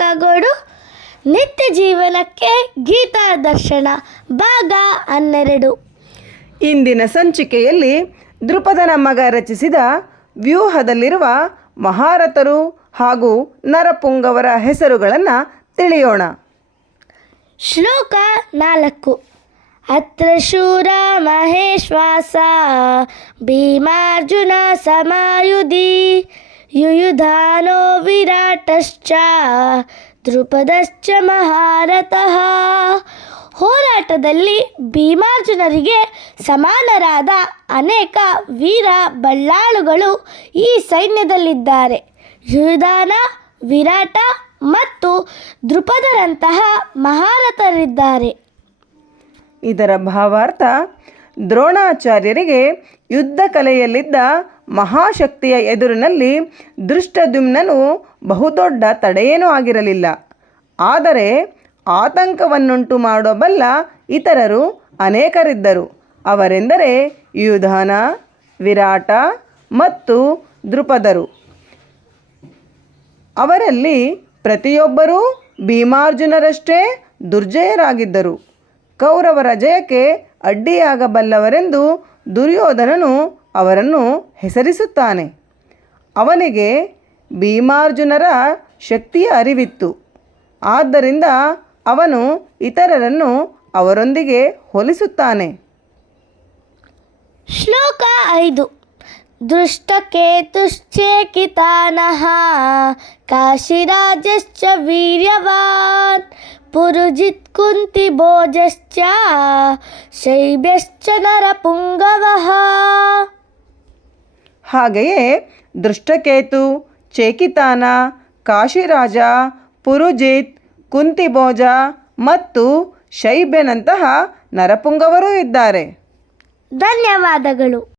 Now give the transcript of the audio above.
ಕಾಗೋಡು. ನಿತ್ಯ ಜೀವನಕ್ಕೆ ಗೀತಾ ದರ್ಶನ ಭಾಗ 12. ಇಂದಿನ ಸಂಚಿಕೆಯಲ್ಲಿ ದೃಪದನ ಮಗ ರಚಿಸಿದ ವ್ಯೂಹದಲ್ಲಿರುವ ಮಹಾರಥರು ಹಾಗೂ ನರಪುಂಗವರ ಹೆಸರುಗಳನ್ನು ತಿಳಿಯೋಣ. ಶ್ಲೋಕ 4. ಅತ್ರ ಶೂರ ಮಹೇಶ್ವಾಸ ಭೀಮಾರ್ಜುನ ಸಮಾಯುಧಿ ಯುಯುಧಾನೋ ವಿರಾಟಶ್ಚ ದೃಪದಶ್ಚ ಮಹಾರಥಃ. ಹೋರಾಟದಲ್ಲಿ ಭೀಮಾರ್ಜುನರಿಗೆ ಸಮಾನರಾದ ಅನೇಕ ವೀರ ಬಲ್ಲಾಳುಗಳು ಈ ಸೈನ್ಯದಲ್ಲಿದ್ದಾರೆ. ಯುಯುಧಾನ, ವಿರಾಟ ಮತ್ತು ದೃಪದರಂತಹ ಮಹಾರಥರಿದ್ದಾರೆ. ಇದರ ಭಾವಾರ್ಥ: ದ್ರೋಣಾಚಾರ್ಯರಿಗೆ ಯುದ್ಧ ಕಲೆಯಲ್ಲಿದ್ದ ಮಹಾಶಕ್ತಿಯ ಎದುರಿನಲ್ಲಿ ದೃಷ್ಟದ್ಯುಮ್ನನು ಬಹುದೊಡ್ಡ ತಡೆಯೇನೂ ಆಗಿರಲಿಲ್ಲ. ಆದರೆ ಆತಂಕವನ್ನುಂಟು ಮಾಡಬಲ್ಲ ಇತರರು ಅನೇಕರಿದ್ದರು. ಅವರೆಂದರೆ ಯುಯುಧಾನ, ವಿರಾಟ ಮತ್ತು ದೃಪದರು. ಅವರಲ್ಲಿ ಪ್ರತಿಯೊಬ್ಬರೂ ಭೀಮಾರ್ಜುನರಷ್ಟೇ ದುರ್ಜಯರಾಗಿದ್ದರು. ಕೌರವರ ಜಯಕ್ಕೆ ಅಡ್ಡಿಯಾಗಬಲ್ಲವರೆಂದು ದುರ್ಯೋಧನನು ಅವರನ್ನು ಹೆಸರಿಸುತ್ತಾನೆ. ಅವನಿಗೆ ಭೀಮಾರ್ಜುನರ ಶಕ್ತಿಯ ಅರಿವಿತ್ತು. ಆದ್ದರಿಂದ ಅವನು ಇತರರನ್ನು ಅವರೊಂದಿಗೆ ಹೋಲಿಸುತ್ತಾನೆ. ಶ್ಲೋಕ 5. ದೃಷ್ಟಕೇತುಶ್ಚೇಕಿತಾನಃ ಕಾಶಿರಾಜಶ್ಚ ವೀರ್ಯವಾನ್ ಪುರುಜಿತ್ ಕುಂತಿಭೋಜಶ್ಚ ಶೈಬ್ಯಶ್ಚ ನರಪುಂಗವಃ. ಹಾಗೆಯೇ ದೃಷ್ಟಕೇತು, ಚೇಕಿತಾನ, ಕಾಶಿರಾಜ, ಪುರುಜಿತ್, ಕುಂತಿಭೋಜ ಮತ್ತು ಶೈಬ್ಯನಂತಹ ನರಪುಂಗವರೂ ಇದ್ದಾರೆ. ಧನ್ಯವಾದಗಳು.